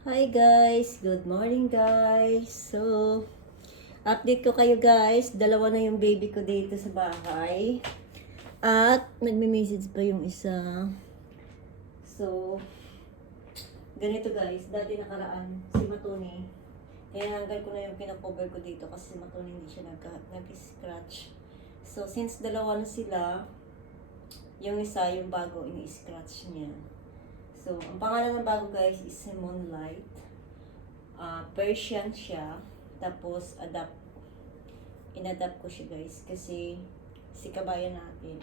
Hi guys! Good morning guys! So, update ko kayo guys. Dalawa na yung baby ko dito sa bahay. At nagme-message pa yung isa. So, ganito guys. Dati nakaraan si Matuni. Tinanggal ko na yung kinakover ko dito kasi si Matuni hindi siya nag-scratch. So, since dalawa na sila, yung isa, yung bago, ini-scratch niya. So, ang pangalan ng bago guys is Moonlight. Persian siya. Tapos, inadapt ko siya guys. Kasi, si kabayan natin.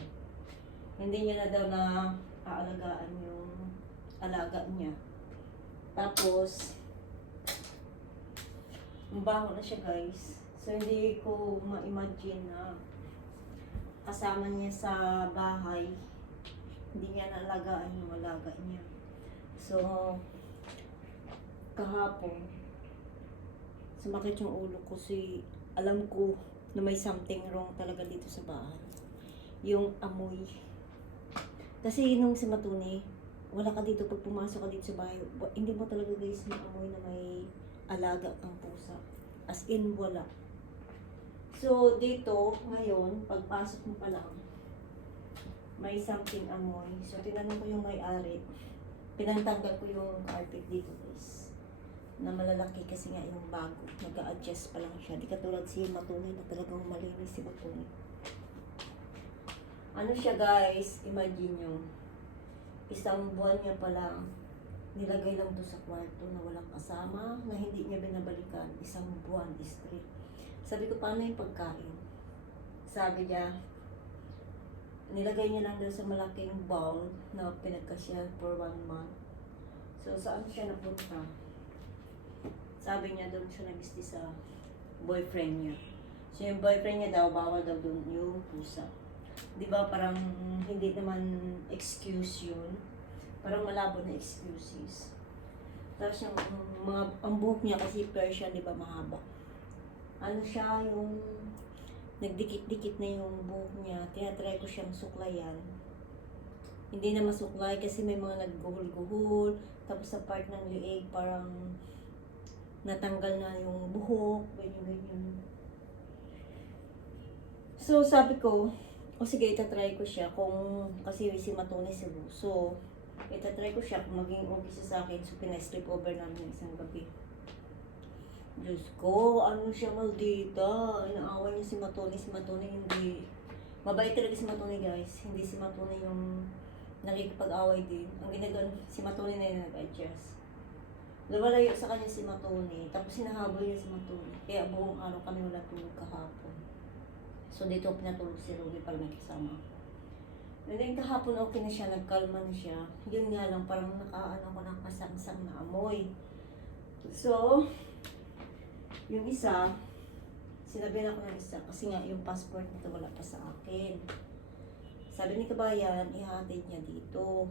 Hindi niya na daw na aalagaan yung alaga niya. Tapos, mabaho na siya guys. So, hindi ko ma-imagine na kasama niya sa bahay. Hindi niya naalagaan yung alaga niya. So, kahapon, sumakit yung ulo ko alam ko na may something wrong talaga dito sa bahay. Yung amoy. Kasi nung si Matuni, wala ka dito pag pumasok ka dito sa bahay, hindi mo talaga guys maamoy na may alaga kang pusa. As in, wala. So, dito, ngayon, pagpasok mo pa lang, may something amoy. So, tinanong ko yung may-ari. Pinantanggal ko yung carpet dito guys. Na malalaki kasi nga yung bago. Nag-a-adjust pa lang siya. Di katulad si Matuni na talagang malinis si Matuni. Ano siya guys, imagine nyo. Isang buwan niya pa lang, nilagay lang to sa kwarto na walang kasama, na hindi niya binabalikan. Isang buwan, straight. Sabi ko, paano yung pagkain? Sabi niya, nilagay niya lang daw sa malaking bowl na pinagkasya for 1 month. So, saan siya napunta? Sabi niya doon siya nag-stay sa boyfriend niya. So, yung boyfriend niya daw, bawal daw doon yung pusa. Di ba parang hindi naman excuse yun. Parang malabo na excuses. Tapos yung ang buhok niya kasi Persian, di ba mahaba. Ano siya yung nagdikit-dikit na yung buhok niya. Tinatry ko siyang suklayan. Hindi na masuklay kasi may mga nagguhul-guhul. Tapos sa part ng liig parang natanggal na yung buhok. Ganyan-ganyan. So sabi ko, sige itatry ko siya kung kasi si Matuni si So itatry ko siya kung maging okay siya sa akin. So pina-sleep over namin isang gabi. Diyos ko, ano siya maldita. Inaaway niya si Matuni. Si Matuni hindi. Mabait talaga si Matuni guys. Hindi si Matuni yung nakikipag-away din. Ang ginagawa si Matuni na yung nag-adjust. Lumalayo sa kanya si Matuni. Tapos sinahabol niya si Matuni. Kaya buong araw kami wala tulog kahapon. So dito pinatulog si Ruby para may kasama. And then kahapon okay na siya. Nagkalma na siya. Yun nga lang parang nakaano ko ng kasangsang na amoy. So, yung isa, sinabihan ako ng isa kasi nga yung passport nito wala pa sa akin. Sabi ni kabayan, ihatid niya dito.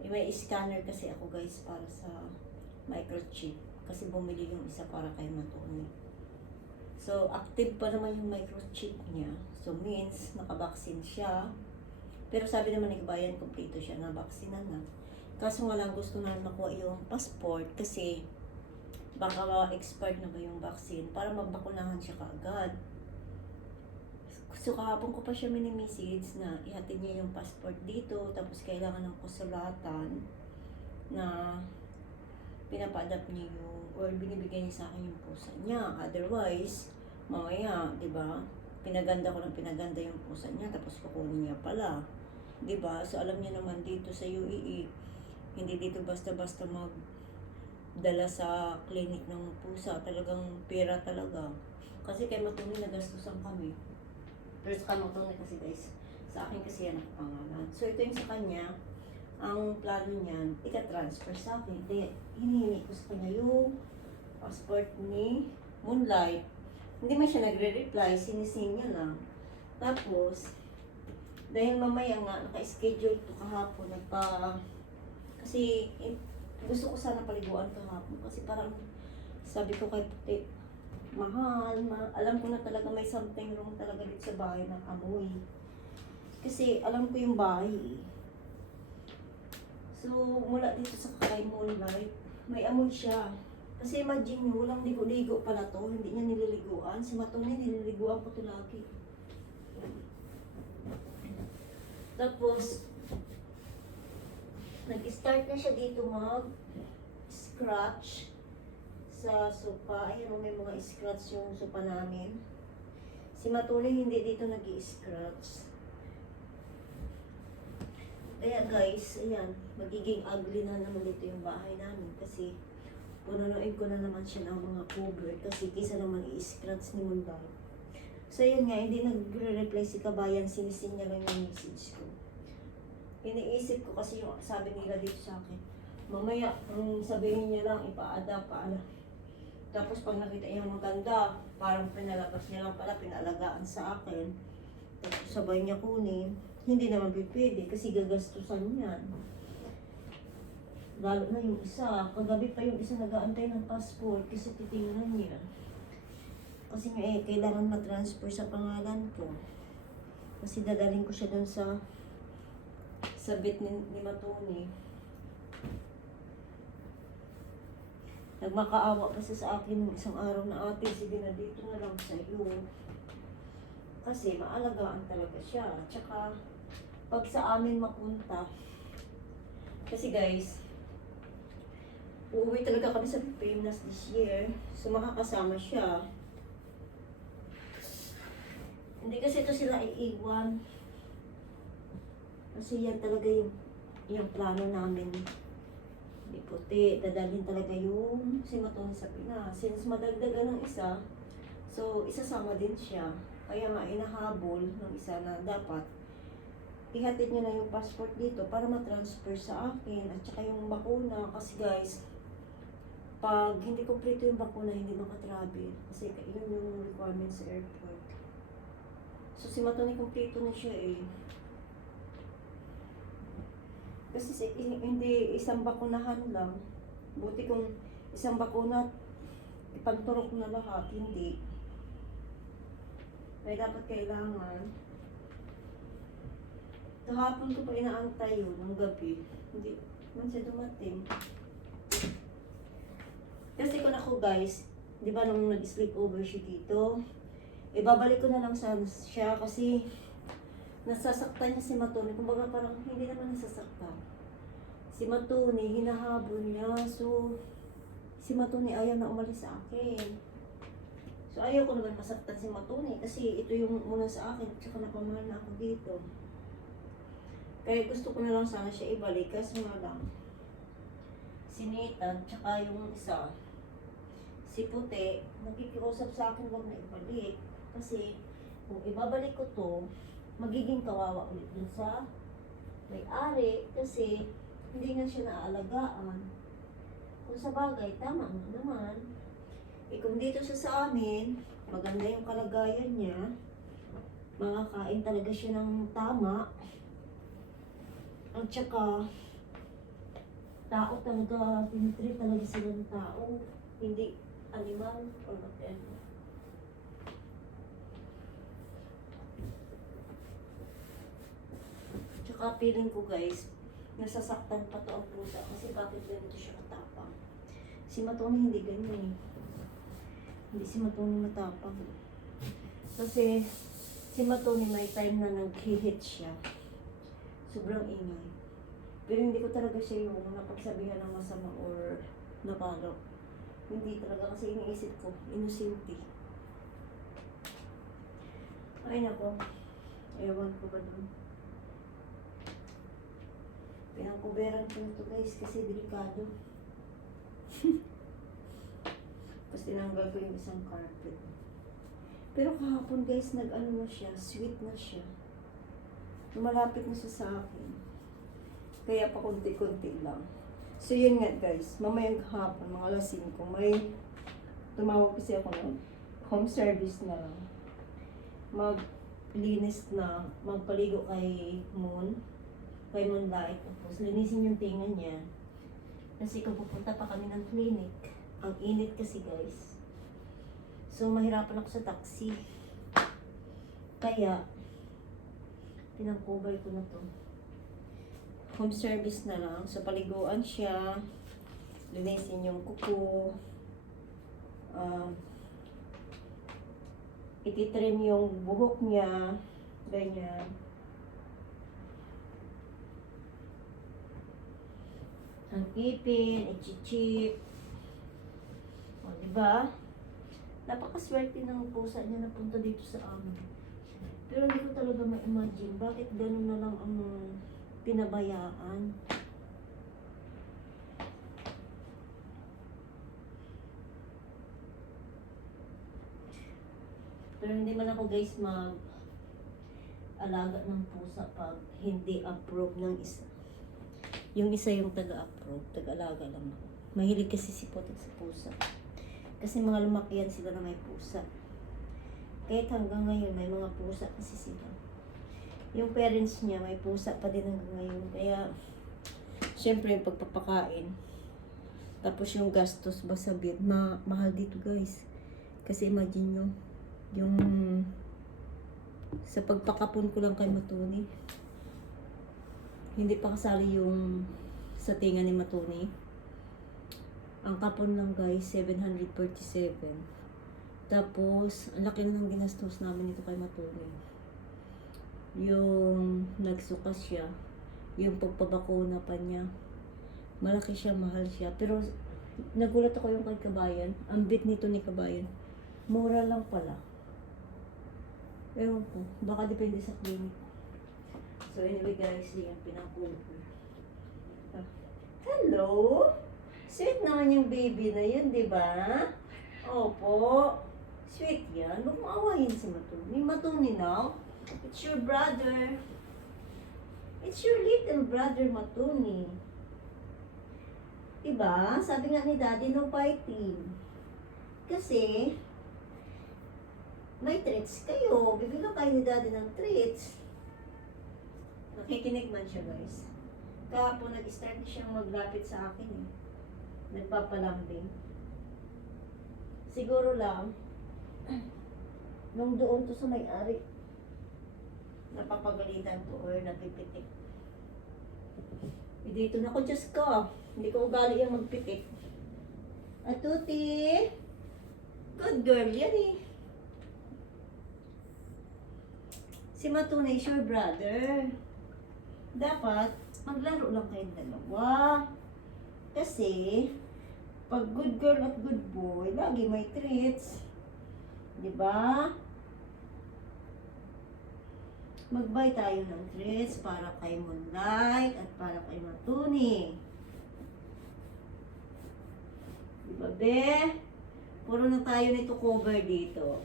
May scanner kasi ako guys para sa microchip. Kasi bumili yung isa para kay Matuni. So, active pa naman yung microchip niya. So, means nakabaksin siya. Pero sabi naman ni kabayan, kompleto siya, nabaksinan na. Kaso nga lang gusto na makuha yung passport kasi baka expired na ba yung vaccine para mabakunahan siya kaagad. So kahapon ko pa siya mini-message na ihatid niya yung passport dito tapos kailangan ng kusulatan na pinapa-adapt niya yung or binibigay niya sa akin yung pusa niya. Otherwise, mamaya, di ba? Pinaganda ko ng pinaganda yung pusa niya tapos kukunin niya pala. Di ba? So alam niya naman dito sa UAE, hindi dito basta-basta dala sa clinic ng pusa, talagang pera talaga. Kasi kay Matuni nagastusan kami. Pero sa Matuni kasi guys, sa akin kasi yan ang pangalan. So ito yung sa kanya, ang plano niyan, ika-transfer sa akin. Kaya hinihingi ko sa kanya yung passport ni Moonlight. Hindi man siya nagre-reply, sinising niya lang. Tapos, dahil mamaya nga, naka-schedule to kahapon, kasi gusto ko sana paliguan kahapon kasi parang sabi ko kay Puti, mahal, alam ko na talaga may something wrong talaga dito sa bahay ng amoy. Kasi alam ko yung bahay. So, mula dito sa kay Moonlight, may amoy siya. Kasi imagine nyo, walang ligo-ligo pala to. Hindi niya nililiguan. Si Matone, nililiguan ko to lagi. Tapos, nag-start na siya dito mag-scratch sa sopa. Ayan o, may mga scratch yung sopa namin. Si Matone hindi dito nag-i-scratch. Kaya guys, ayan, magiging ugly na naman dito yung bahay namin kasi pununuin ko na naman siya ng mga cover kasi kisa naman i-scratch ni Munday. So yun nga, hindi nagre-reply si Kabayan, sinisin niya lang yung message ko. Iniisip ko kasi yung sabi nila dito sa akin, mamaya, sabihin niya lang, ipa-ada. Tapos pag nakita niya maganda, parang pinalabas niya lang pala, pinalagaan sa akin. Tapos sabay niya kunin, hindi naman pipili kasi gagastusan yan. Lalo na yung isa, kagabi pa yung isa nag-aantay ng passport kasi titingnan niya. Kasi nga kailangan ma-transfer sa pangalan ko. Kasi dadaling ko siya doon sa bit ni Matone. Nagmakaawa kasi sa akin ng isang araw na ate, sige na dito na lang sa iyo. Kasi maalagaan talaga siya. Tsaka, pag sa amin mapunta, kasi guys, uuwi talaga kami sa Pilipinas this year. So makakasama siya. Hindi kasi ito sila iiwan. Kasi yan talaga yung plano namin. Hindi puti, dadalhin talaga yung si Matone sa Pinas. Since madagdagan ng isa, so isasama din siya. Kaya nga inahabol ng isa na dapat ihatid niyo na yung passport dito para ma-transfer sa akin. At saka yung bakuna, kasi guys, pag hindi kompleto yung bakuna, hindi makatravel. Kasi yun yung requirement sa airport. So si Matone kompleto na siya eh. Kasi hindi isang bakunahan lang. Buti kung isang bakuna, ipanturok na lahat, hindi. Kaya dapat kailangan. Kahapon ko pa inaantay yun, ng gabi. Hindi man siya dumating. Kasi kung ako guys, di ba nung nag-sleep over siya dito, ibabalik ko na lang siya kasi nasasaktan niya si Matone. Kumbaga parang hindi naman nasasaktan. Si Matone, hinahabol niya. So, si Matone ayaw na umalis sa akin. So, ayaw ko naman masaktan si Matone kasi ito yung una sa akin. Tsaka napamahal na ako dito. Kaya gusto ko na lang sana siya ibalik. Kasi nga lang, si Nathan, tsaka yung isa, si Puti, nakikiusap sa akin wag na ibalik. Kasi, kung ibabalik ko to, magiging kawawa ulit dun sa may-ari kasi hindi nga siya naaalagaan. Kung sa bagay, tama nga naman. Kung dito siya sa amin, maganda yung kalagayan niya, makakain talaga siya ng tama, at saka tao talaga, tinitreat talaga sila ng tao, hindi animal or whatever. Tsaka feeling ko guys, nasasaktan pa to ang pusa kasi bakit ganito siya matapang. Si Matone hindi ganyan eh. Hindi si Matone matapang. Kasi si Matone may time na nag-hit siya. Sobrang ingay. Pero hindi ko talaga siya yung napagsabihan ng masama or napalo. Hindi talaga kasi iniisip ko, inosente. Ay nako, ewan ko ba dun. Pinangkuberan ko nito guys kasi delikado. Tapos tinanggal ko yung isang carpet. Pero kahapon guys, nag-ano na siya, sweet na siya. Lumalapit na siya sa akin. Kaya pa konti-konti lang. So yun nga guys, mamayang hapon, mga alas 5, may tumawag kasi ako ng home service na maglinis na, magpaligo kay Moonlight. Tapos linisin yung tinga niya. Kasi kung pupunta pa kami ng clinic, ang init kasi guys. So mahirapan ako sa taxi. Kaya, pinang-cover ko na to. Home service na lang. So paliguan siya, linisin yung kuko. Ititrim yung buhok niya. Ganyan. Ang ipin, ichichip. O, diba? Napakaswerte ng pusa niya na punta dito sa amin. Pero hindi ko talaga ma-imagine bakit ganun na lang ang pinabayaan. Pero hindi man ako guys mag-alaga ng pusa pag hindi approve ng isa. Yung isa yung taga-approve, taga-alaga lang ako. Mahilig kasi si Potik sa pusa. Kasi mga lumakihan sila na may pusa. Kahit hanggang ngayon, may mga pusa kasi sila. Yung parents niya, may pusa pa din hanggang ngayon. Kaya, syempre yung pagpapakain. Tapos yung gastos ba sabihin, mahal dito guys. Kasi imagine nyo, yung sa pagpakapon ko lang kay Matuni, hindi pa kasali yung sa tinga ni Matuni. Ang kapon lang guys, 747. Tapos, ang laki na ng ginastos namin ito kay Matuni. Yung nagsukas siya, yung pagpabakuna pa niya, malaki siya, mahal siya. Pero, nagulat ako yung kay Kabayan. Ang bit nito ni Kabayan, mura lang pala. Ewan ko, baka depende sa clinic. So anyway guys, yung pinapulo ko. Hello! Sweet naman yung baby na yun, di ba? Opo. Sweet yan. Huwag mo awayin si Matuni. Matuni now. It's your brother. It's your little brother, Matuni. Diba? Sabi nga ni Daddy, no fighting. Kasi, may treats kayo. Bibigyan kayo ni Daddy ng treats. Nakikinig man siya, guys. Kahapon, nag-start siyang maglapit sa akin eh. Nagpapalambing. Siguro lang, nung doon to sa may-ari, napapagalitan ko or napipitik. E dito na ko, Diyos ko. Hindi ko ugali yung magpitik. Atuti! Good girl yan eh. Si Matuni, your brother. Dapat, maglaro lang kayong dalawa. Kasi, pag good girl at good boy, lagi may treats. Diba? Mag-buy tayo ng treats para kay Moonlight at para kay Matuni. Diba, be? Puro na tayo nito cover dito.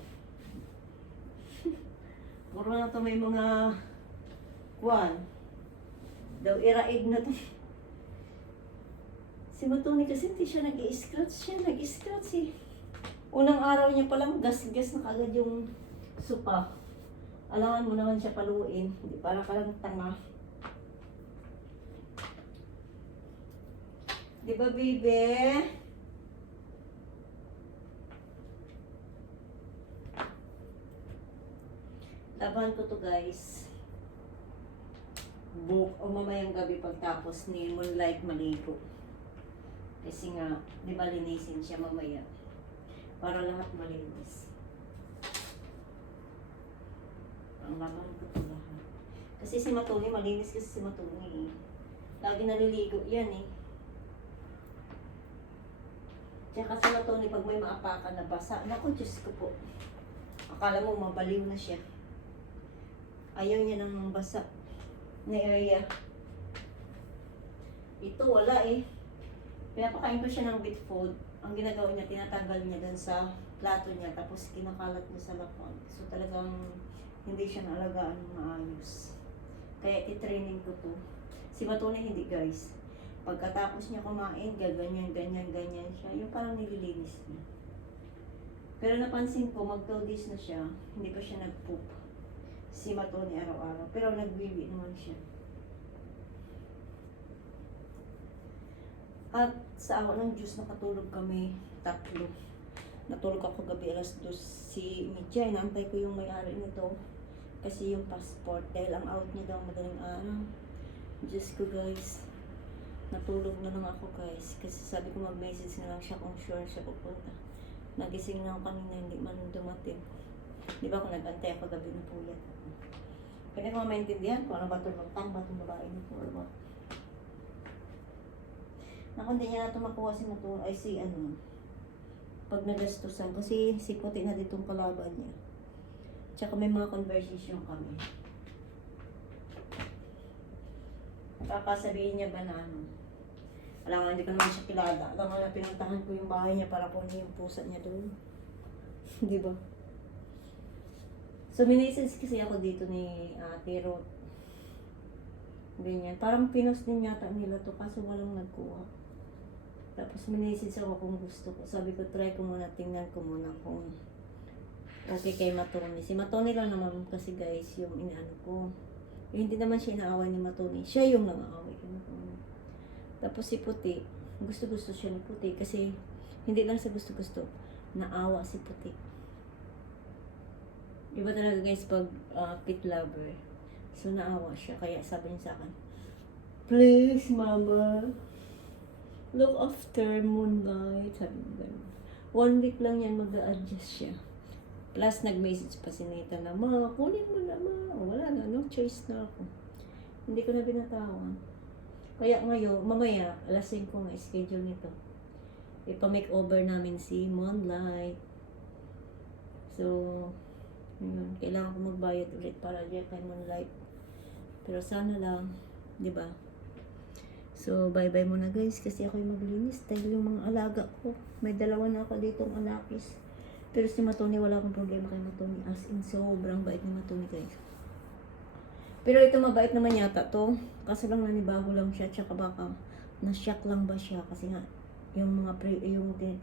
Puro na to may mga kwan. Daw iraig na to. Si Matuni kasi hindi siya nag-i-scratch. Siya nag-i-scratch eh. Unang araw niya palang gas-gas na kagad yung supa. Alangan mo naman siya paluin. Hindi para ka lang tanga. Di ba, baby? Laban ko to, guys. O mamayang gabi pagtapos ni Moonlight maligo. Kasi nga, di ba linisin siya mamaya. Para lahat malinis. Ang laban ko to lahat. Kasi si Matuni, malinis kasi si Matuni eh. Lagi naliligo yan eh. Tsaka si Matuni, pag may maapakan na basa, naku, Diyos ko po. Akala mo mabaliw na siya. Ayaw niya ng basa na area. Ito wala eh. Pinapakain ko siya ng wheat food. Ang ginagawa niya, tinatanggal niya dun sa plato niya, tapos kinakalat niya sa lapon. So talagang hindi siya naalagaan ng maayos. Kaya titraining ko to. Si Matuni hindi guys. Pagkatapos niya kumain, ganyan siya. Yung parang nililinis niya. Pero napansin ko, mag 2 days na siya, hindi pa siya nag-poop. Si Matuni araw-araw. Pero nagbibi naman siya. At sa awa ng Diyos, nakatulog kami 3. Natulog ako gabi alas 2. Si Mitya, inaantay ko yung may-ari nito. Kasi yung passport, dahil ang out niya daw madaling araw. Diyos ko guys. Natulog na lang ako guys. Kasi sabi ko mag-message na lang siya kung sure siya pupunta. Nagising na ako kanina, hindi man dumating. Di ba ako nag-antay ako gabi na puyat. Kaya ko maintindihan kung ano ba ito lutang, ba itong babae nito or what. Naku, hindi niya na ito makuha si Matulog. Ay si ano, pag nagastusan. Kasi si Puti na ditong kalaban niya. Tsaka may mga conversation kami. Papasabihin niya ba na ano, alam mo, hindi ko naman siya kilala. Alam mo na pinuntahan ko yung bahay niya para kunin yung pusa niya doon. Di ba? So, minisens kasi ako dito ni Ate Ruth. Ganyan. Parang pinost din yata nila to kaso walang nagkuha. Tapos minisens ako kung gusto ko. Sabi ko, try ko muna, tingnan ko muna kung okay kay Matoni. Si Matoni lang naman kasi guys, yung inaano ko. Hindi naman siya inaaway ni Matoni. Siya yung nang-aaway kay Matoni. Tapos si Puti, gusto-gusto siya ni Puti kasi hindi lang sa gusto-gusto, naawa si Puti. Iba talaga guys pag pet lover. So naawa siya, kaya sabi niya sa akin, please mama, look after Moonlight. Sabi niya gano'n. 1 week lang yan mag-a-adjust siya. Plus nag-message pa si Nathan na, ma, kunin mo na ma. Wala na, no choice na ako. Hindi ko na binatawan. Kaya ngayon, mamaya, alas 5 nga schedule nito. Ipa-makeover namin si Moonlight. So, yun, kailangan ko magbayad ulit para dyan kay Moonlight. Pero sana lang, di ba? So, bye-bye muna guys kasi ako'y maglinis dahil yung mga alaga ko. May dalawa na ako ditong alakis. Pero si Matoni, wala akong problema kay Matoni. As in, sobrang bait ni Matoni guys. Pero ito mabait naman yata to. Kaso lang nanibago lang siya. Tsaka baka na-shock lang ba siya. Kasi nga, yung mga yung